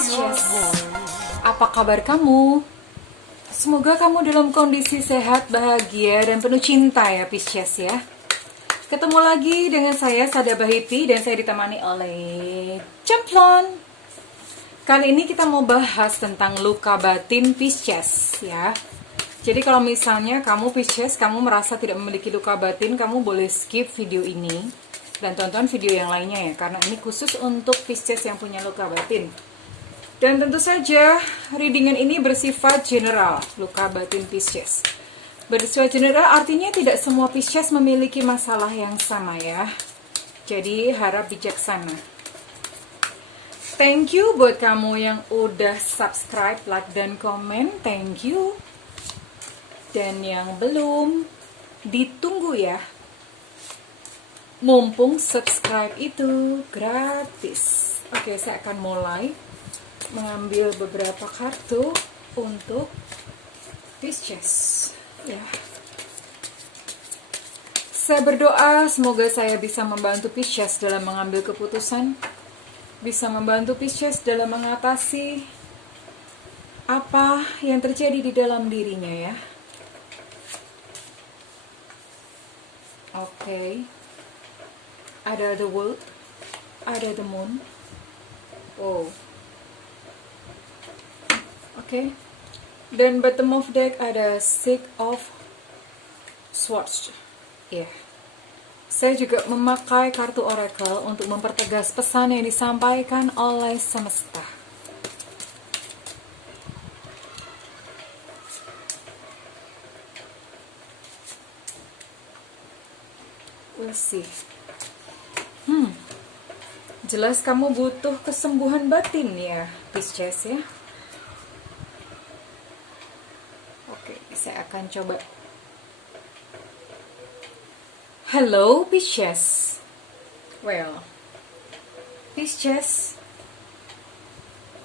Pisces, apa kabar kamu? Semoga kamu dalam kondisi sehat, bahagia, dan penuh cinta ya Pisces ya. Ketemu lagi dengan saya Sada Bahiti dan saya ditemani oleh Cemplon. Kali ini kita mau bahas tentang luka batin Pisces ya. Jadi kalau misalnya kamu Pisces, kamu merasa tidak memiliki luka batin, kamu boleh skip video ini dan tonton video yang lainnya ya, karena ini khusus untuk Pisces yang punya luka batin. Dan tentu saja readingan ini bersifat general, luka batin Pisces. Bersifat general artinya tidak semua Pisces memiliki masalah yang sama ya. Jadi harap bijaksana. Thank you buat kamu yang udah subscribe, like, dan komen. Thank you. Dan yang belum, ditunggu ya. Mumpung subscribe itu gratis. Oke, saya akan mulai mengambil beberapa kartu untuk Pisces ya. Saya berdoa semoga saya bisa membantu Pisces dalam mengambil keputusan, bisa membantu Pisces dalam mengatasi apa yang terjadi di dalam dirinya ya. Oke. Ada the world, ada the moon. Oh. Oke. Dan bottom of deck ada Six of Swords. Ya. Yeah. Saya juga memakai kartu Oracle untuk mempertegas pesan yang disampaikan oleh semesta. We'll see. Jelas kamu butuh kesembuhan batin ya, Pisces ya. Oke, saya akan coba. Hello Pisces. Well, Pisces,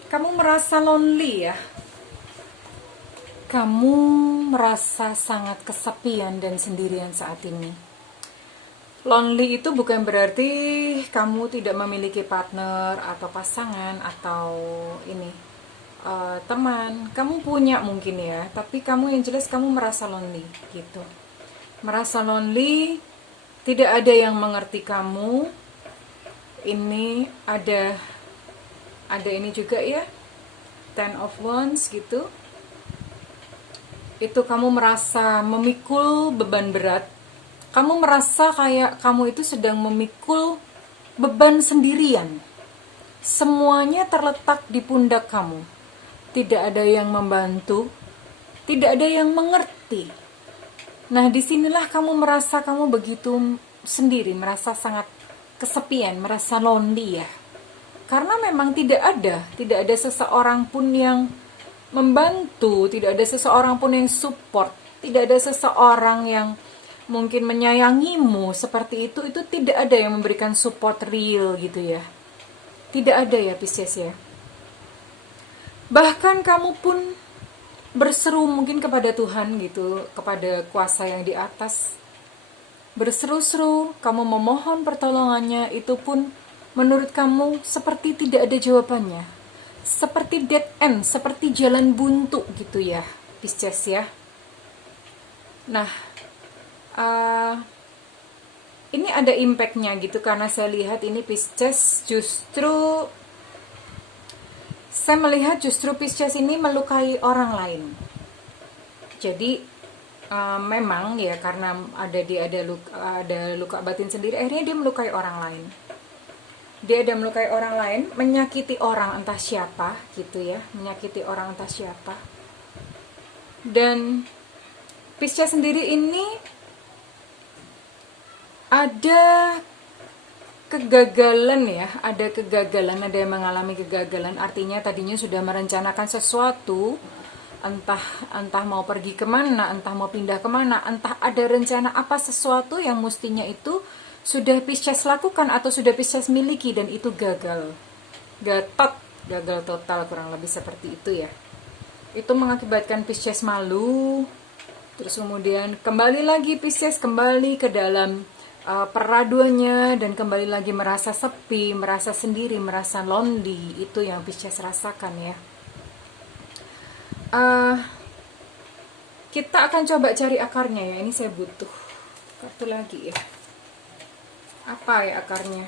kamu merasa lonely ya? Kamu merasa sangat kesepian dan sendirian saat ini. Lonely itu bukan berarti kamu tidak memiliki partner atau pasangan atau teman. Kamu punya mungkin ya, tapi kamu yang jelas kamu merasa lonely gitu. Merasa lonely, tidak ada yang mengerti kamu. Ini ada ini juga ya, Ten of Wands gitu. Itu kamu merasa memikul beban berat. Kamu merasa kayak kamu itu sedang memikul beban sendirian. Semuanya terletak di pundak kamu. Tidak ada yang membantu, tidak ada yang mengerti. Nah, disinilah kamu merasa kamu begitu sendiri, merasa sangat kesepian, merasa lonely ya. Karena memang tidak ada seseorang pun yang membantu, tidak ada seseorang pun yang support, tidak ada seseorang yang mungkin menyayangimu seperti itu tidak ada yang memberikan support real gitu ya. Tidak ada ya Pisces ya. Bahkan kamu pun berseru mungkin kepada Tuhan gitu, kepada kuasa yang di atas. Berseru-seru, kamu memohon pertolongannya, itu pun menurut kamu seperti tidak ada jawabannya. Seperti dead end, seperti jalan buntu gitu ya Pisces ya. Nah, ini ada impactnya gitu, karena saya lihat ini Pisces justru, saya melihat justru Pisces ini melukai orang lain. Jadi memang ya karena ada luka batin sendiri, akhirnya dia melukai orang lain. Dia ada melukai orang lain, menyakiti orang entah siapa gitu ya, menyakiti orang entah siapa. Dan Pisces sendiri ini ada kegagalan ya, ada yang mengalami kegagalan. Artinya tadinya sudah merencanakan sesuatu, entah mau pergi kemana, entah mau pindah kemana, entah ada rencana apa sesuatu yang mestinya itu sudah Pisces lakukan atau sudah Pisces miliki, dan itu gagal total, kurang lebih seperti itu ya. Itu mengakibatkan Pisces malu. Terus kemudian kembali lagi Pisces kembali ke dalam peraduannya dan kembali lagi merasa sepi, merasa sendiri, merasa lonely. Itu yang Pisces rasakan ya. Kita akan coba cari akarnya ya. Ini saya butuh kartu lagi ya. Apa ya akarnya?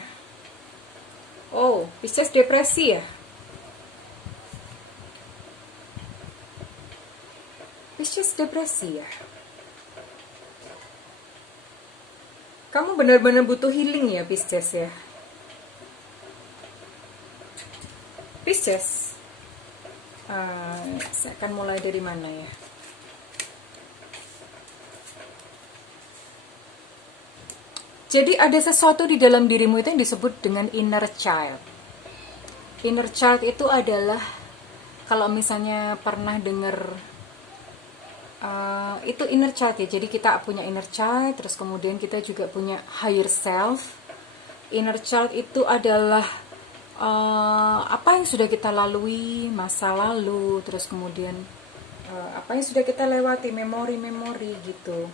Oh, Pisces depresi ya. Pisces depresi ya. Kamu benar-benar butuh healing ya Pisces ya. Pisces, saya akan mulai dari mana ya? Jadi ada sesuatu di dalam dirimu itu yang disebut dengan inner child. Inner child itu adalah, kalau misalnya pernah dengar, itu inner child ya. Jadi kita punya inner child, terus kemudian kita juga punya higher self. Inner child itu adalah apa yang sudah kita lalui masa lalu, terus kemudian apa yang sudah kita lewati, memori-memori gitu.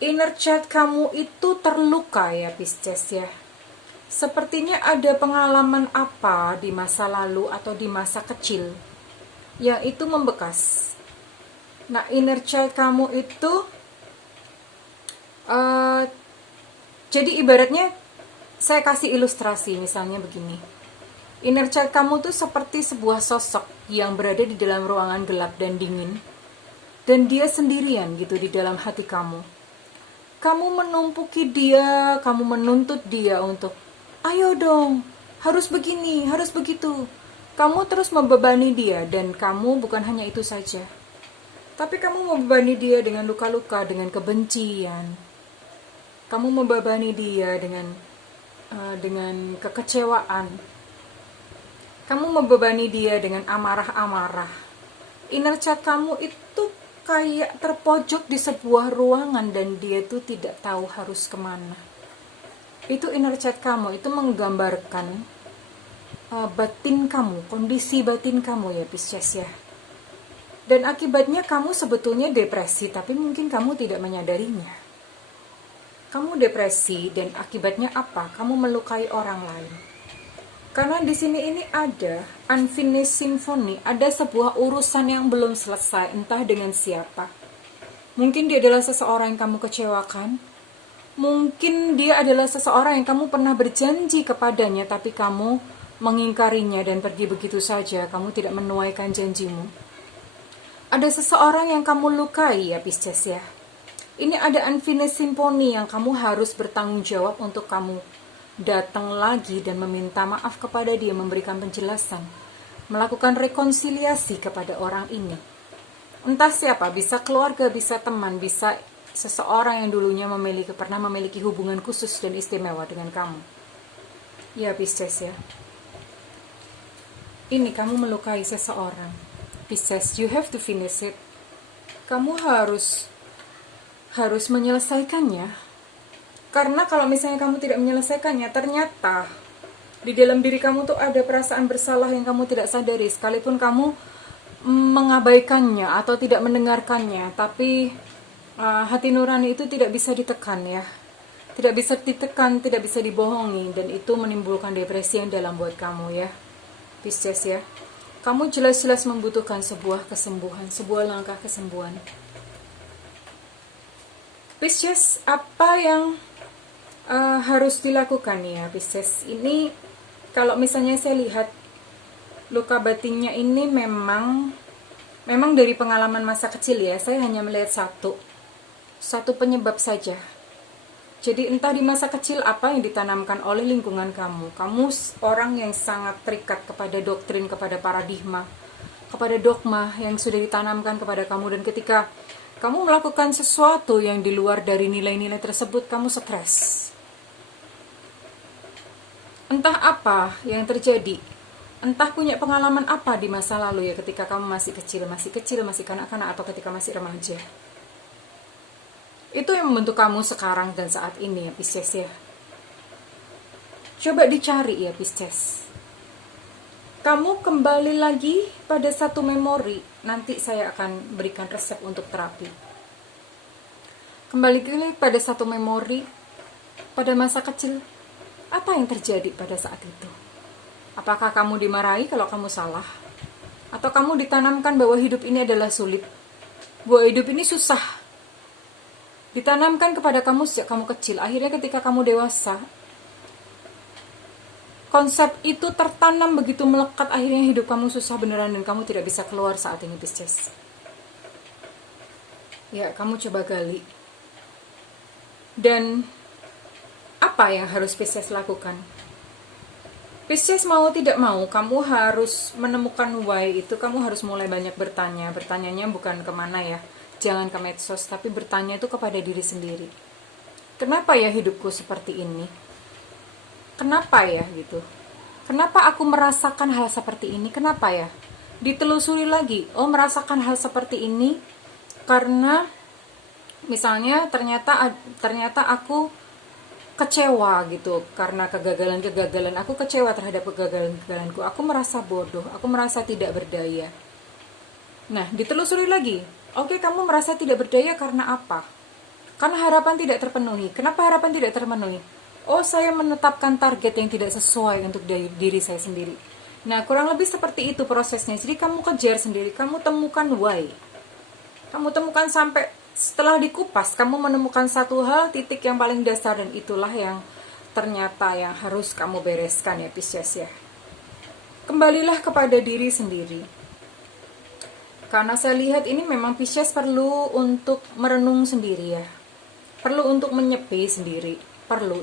Inner child kamu itu terluka ya Pisces ya. Sepertinya ada pengalaman apa di masa lalu atau di masa kecil yang itu membekas. Nah, inner child kamu itu jadi ibaratnya saya kasih ilustrasi misalnya begini. Inner child kamu tuh seperti sebuah sosok yang berada di dalam ruangan gelap dan dingin, dan dia sendirian gitu di dalam hati kamu. Kamu menumpuki dia, kamu menuntut dia untuk, ayo dong, harus begini, harus begitu. Kamu terus membebani dia, dan kamu bukan hanya itu saja, tapi kamu membebani dia dengan luka-luka, dengan kebencian. Kamu membebani dia dengan kekecewaan. Kamu membebani dia dengan amarah-amarah. Inner child kamu itu kayak terpojok di sebuah ruangan dan dia tuh tidak tahu harus kemana. Itu inner child kamu, itu menggambarkan batin kamu, kondisi batin kamu ya Pisces ya. Dan akibatnya kamu sebetulnya depresi, tapi mungkin kamu tidak menyadarinya. Kamu depresi dan akibatnya apa? Kamu melukai orang lain. Karena di sini ini ada unfinished symphony, ada sebuah urusan yang belum selesai, entah dengan siapa. Mungkin dia adalah seseorang yang kamu kecewakan. Mungkin dia adalah seseorang yang kamu pernah berjanji kepadanya, tapi kamu mengingkarinya dan pergi begitu saja. Kamu tidak menuaikan janjimu. Ada seseorang yang kamu lukai ya Pisces ya. Ini ada unfinished symphony yang kamu harus bertanggung jawab untuk kamu datang lagi dan meminta maaf kepada dia, memberikan penjelasan, melakukan rekonsiliasi kepada orang ini. Entah siapa, bisa keluarga, bisa teman, bisa seseorang yang dulunya pernah memiliki hubungan khusus dan istimewa dengan kamu. Ya Pisces ya. Ini kamu melukai seseorang. Pisces, you have to finish it. Kamu harus menyelesaikannya. Karena kalau misalnya kamu tidak menyelesaikannya, ternyata di dalam diri kamu tuh ada perasaan bersalah yang kamu tidak sadari. Sekalipun kamu mengabaikannya atau tidak mendengarkannya, tapi hati nurani itu tidak bisa ditekan ya. Tidak bisa ditekan, tidak bisa dibohongi, dan itu menimbulkan depresi yang dalam buat kamu ya Pisces ya. Kamu jelas-jelas membutuhkan sebuah kesembuhan, sebuah langkah kesembuhan. Pisces, apa yang harus dilakukan ya Pisces? Ini kalau misalnya saya lihat luka batinnya ini memang dari pengalaman masa kecil ya. Saya hanya melihat satu penyebab saja. Jadi entah di masa kecil apa yang ditanamkan oleh lingkungan kamu. Kamu orang yang sangat terikat kepada doktrin, kepada paradigma, kepada dogma yang sudah ditanamkan kepada kamu, dan ketika kamu melakukan sesuatu yang di luar dari nilai-nilai tersebut, kamu stres. Entah apa yang terjadi, entah punya pengalaman apa di masa lalu ya, ketika kamu masih kecil, masih kanak-kanak, atau ketika masih remaja. Itu yang membentuk kamu sekarang dan saat ini ya Pisces ya. Coba dicari ya Pisces. Kamu kembali lagi pada satu memori. Nanti saya akan berikan resep untuk terapi. Kembali pada satu memori pada masa kecil, apa yang terjadi pada saat itu? Apakah kamu dimarahi kalau kamu salah? Atau kamu ditanamkan bahwa hidup ini adalah sulit, bahwa hidup ini susah? Ditanamkan kepada kamu sejak kamu kecil. Akhirnya ketika kamu dewasa, konsep itu tertanam begitu melekat, akhirnya hidup kamu susah beneran dan kamu tidak bisa keluar saat ini, Pisces. Ya, kamu coba gali. Dan apa yang harus Pisces lakukan? Pisces mau tidak mau, kamu harus menemukan why itu, kamu harus mulai banyak bertanya. Bertanyanya bukan kemana ya, jangan ke medsos, tapi bertanya itu kepada diri sendiri. Kenapa ya hidupku seperti ini? Kenapa ya gitu? Kenapa aku merasakan hal seperti ini? Kenapa ya? Ditelusuri lagi. Oh, merasakan hal seperti ini karena misalnya ternyata aku kecewa gitu karena kegagalan aku kecewa terhadap kegagalanku. Aku merasa bodoh, aku merasa tidak berdaya. Nah, ditelusuri lagi. Oke, kamu merasa tidak berdaya karena apa? Karena harapan tidak terpenuhi. Kenapa harapan tidak terpenuhi? Oh, saya menetapkan target yang tidak sesuai untuk diri saya sendiri. Nah, kurang lebih seperti itu prosesnya. Jadi kamu kejar sendiri, kamu temukan why. Kamu temukan sampai setelah dikupas, kamu menemukan satu hal, titik yang paling dasar, dan itulah yang ternyata yang harus kamu bereskan ya, Pisces ya. Kembalilah kepada diri sendiri. Karena saya lihat ini memang Pisces perlu untuk merenung sendiri ya. Perlu untuk menyepi sendiri. Perlu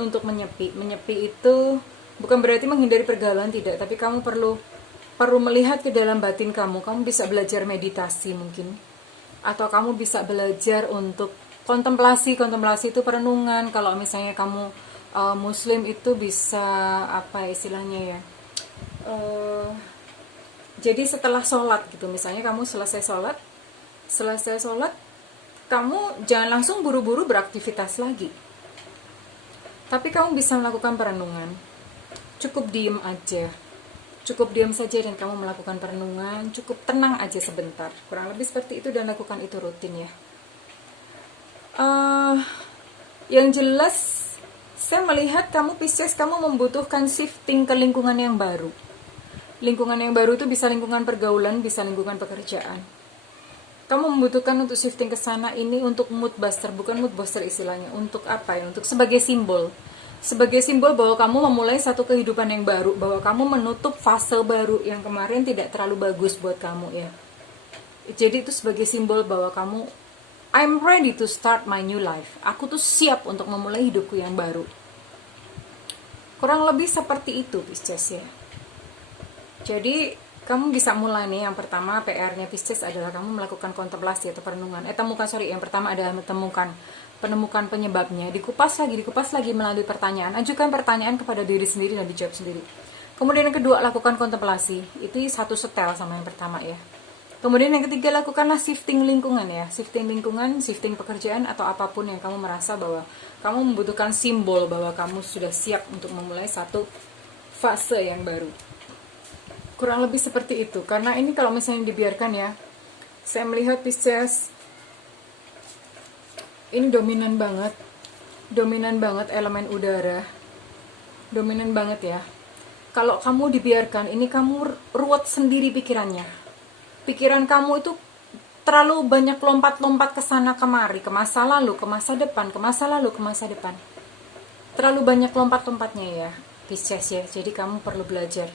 untuk menyepi. Menyepi itu bukan berarti menghindari pergaulan, tidak, tapi kamu perlu melihat ke dalam batin kamu. Kamu bisa belajar meditasi mungkin, atau kamu bisa belajar untuk kontemplasi itu perenungan. Kalau misalnya kamu muslim itu bisa apa istilahnya ya, jadi setelah sholat gitu, misalnya kamu selesai sholat, kamu jangan langsung buru-buru beraktivitas lagi, tapi kamu bisa melakukan perenungan. Cukup diem saja dan kamu melakukan perenungan. Cukup tenang aja sebentar, kurang lebih seperti itu, dan lakukan itu rutin ya. Yang jelas saya melihat kamu Pisces, kamu membutuhkan shifting ke lingkungan yang baru. Lingkungan yang baru itu bisa lingkungan pergaulan, bisa lingkungan pekerjaan. Kamu membutuhkan untuk shifting ke sana ini untuk mood buster, bukan mood buster istilahnya. Untuk apa ya? Untuk sebagai simbol bahwa kamu memulai satu kehidupan yang baru, bahwa kamu menutup fase baru yang kemarin tidak terlalu bagus buat kamu ya. Jadi itu sebagai simbol bahwa kamu, I'm ready to start my new life. Aku tuh siap untuk memulai hidupku yang baru. Kurang lebih seperti itu Pisces ya. Jadi kamu bisa mulai nih. Yang pertama PR-nya Pisces adalah kamu melakukan kontemplasi atau perenungan. Yang pertama adalah penemukan penyebabnya. Dikupas lagi melalui pertanyaan. Ajukan pertanyaan kepada diri sendiri dan dijawab sendiri. Kemudian yang kedua, lakukan kontemplasi. Itu satu setel sama yang pertama ya. Kemudian yang ketiga, lakukanlah shifting lingkungan ya. Shifting pekerjaan atau apapun yang kamu merasa bahwa kamu membutuhkan simbol bahwa kamu sudah siap untuk memulai satu fase yang baru. Kurang lebih seperti itu. Karena ini kalau misalnya dibiarkan ya, saya melihat Pisces ini dominan banget elemen udara, dominan banget ya. Kalau kamu dibiarkan, ini kamu ruwet sendiri pikirannya. Pikiran kamu itu terlalu banyak lompat-lompat ke sana kemari, ke masa lalu, ke masa depan, ke masa lalu, ke masa depan. Terlalu banyak lompat-lompatnya ya, Pisces ya. Jadi kamu perlu belajar.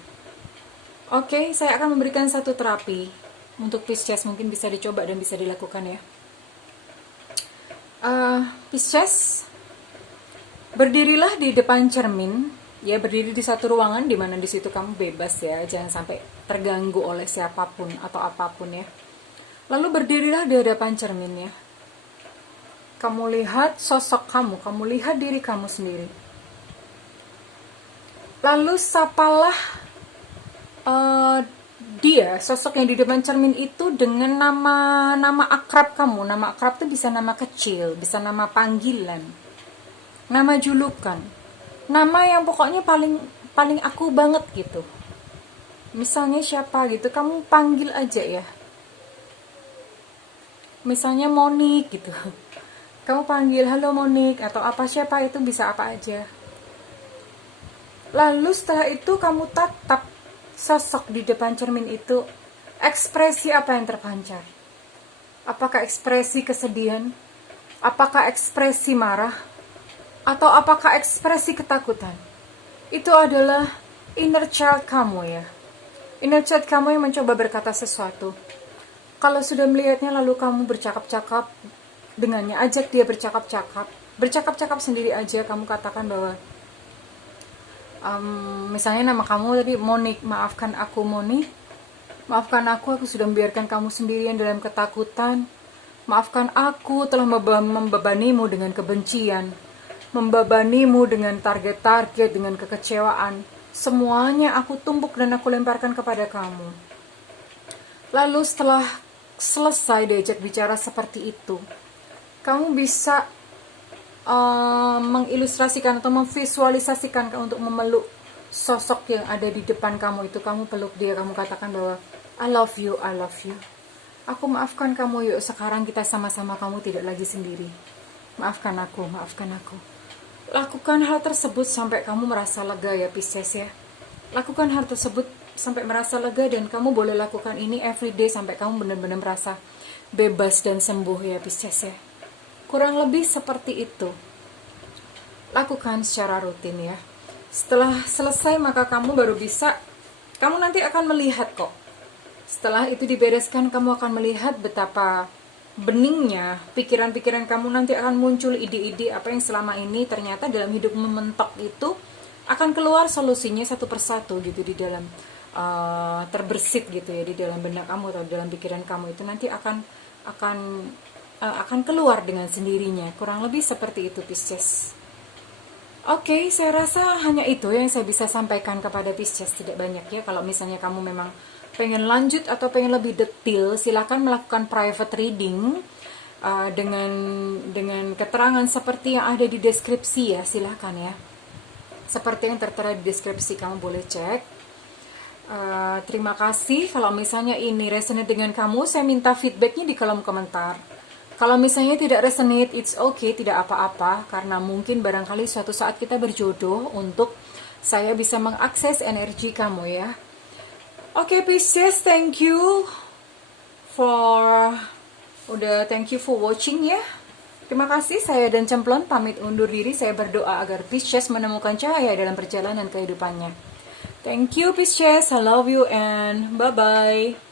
Oke, saya akan memberikan satu terapi untuk Pisces, mungkin bisa dicoba dan bisa dilakukan ya. Pisces, berdirilah di depan cermin ya, berdiri di satu ruangan di mana di situ kamu bebas ya, jangan sampai terganggu oleh siapapun atau apapun ya. Lalu berdirilah di hadapan cermin ya. Kamu lihat sosok kamu lihat diri kamu sendiri. Lalu sapalah dia, sosok yang di depan cermin itu, dengan nama akrab kamu. Nama akrab itu bisa nama kecil, bisa nama panggilan, nama julukan, nama yang pokoknya paling aku banget gitu. Misalnya siapa gitu, kamu panggil aja ya. Misalnya Monik gitu. Kamu panggil, halo Monik, atau apa, siapa itu, bisa apa aja. Lalu setelah itu kamu tatap sosok di depan cermin itu. Ekspresi apa yang terpancar? Apakah ekspresi kesedihan? Apakah ekspresi marah? Atau apakah ekspresi ketakutan? Itu adalah inner child kamu ya. Inner child kamu yang mencoba berkata sesuatu. Kalau sudah melihatnya lalu kamu bercakap-cakap dengannya, ajak dia bercakap-cakap. Bercakap-cakap sendiri aja, kamu katakan bahwa misalnya nama kamu tadi Monik, maafkan aku Monik. Maafkan aku sudah membiarkan kamu sendirian dalam ketakutan. Maafkan aku telah membebanimu dengan kebencian. Membebanimu dengan target-target, dengan kekecewaan. Semuanya aku tumpuk dan aku lemparkan kepada kamu. Lalu setelah selesai diajak bicara seperti itu, kamu bisa mengilustrasikan atau memvisualisasikan untuk memeluk sosok yang ada di depan kamu itu. Kamu peluk dia, kamu katakan bahwa I love you, I love you. Aku maafkan kamu, yuk sekarang kita sama-sama, kamu tidak lagi sendiri. Maafkan aku, maafkan aku. Lakukan hal tersebut sampai kamu merasa lega ya Pisces ya. Lakukan hal tersebut sampai merasa lega, dan kamu boleh lakukan ini everyday sampai kamu benar-benar merasa bebas dan sembuh ya Pisces ya. Kurang lebih seperti itu. Lakukan secara rutin ya. Setelah selesai maka kamu baru bisa, kamu nanti akan melihat kok. Setelah itu dibereskan, kamu akan melihat betapa beningnya pikiran-pikiran kamu. Nanti akan muncul ide-ide apa yang selama ini ternyata dalam hidup mementok itu, akan keluar solusinya satu persatu gitu di dalam terbersit gitu ya di dalam benak kamu atau dalam pikiran kamu itu nanti akan keluar dengan sendirinya. Kurang lebih seperti itu Pisces. Oke, saya rasa hanya itu yang saya bisa sampaikan kepada Pisces, tidak banyak ya. Kalau misalnya kamu memang pengen lanjut atau pengen lebih detail, silakan melakukan private reading dengan keterangan seperti yang ada di deskripsi ya, silakan ya. Seperti yang tertera di deskripsi, kamu boleh cek. Terima kasih. Kalau misalnya ini resonate dengan kamu, saya minta feedbacknya di kolom komentar. Kalau misalnya tidak resonate, it's okay, tidak apa-apa, karena mungkin barangkali suatu saat kita berjodoh untuk saya bisa mengakses energi kamu ya. Oke Pisces, thank you for watching ya. Terima kasih, saya dan Cemplon pamit undur diri. Saya berdoa agar Pisces menemukan cahaya dalam perjalanan kehidupannya. Thank you Pisces, I love you and bye-bye.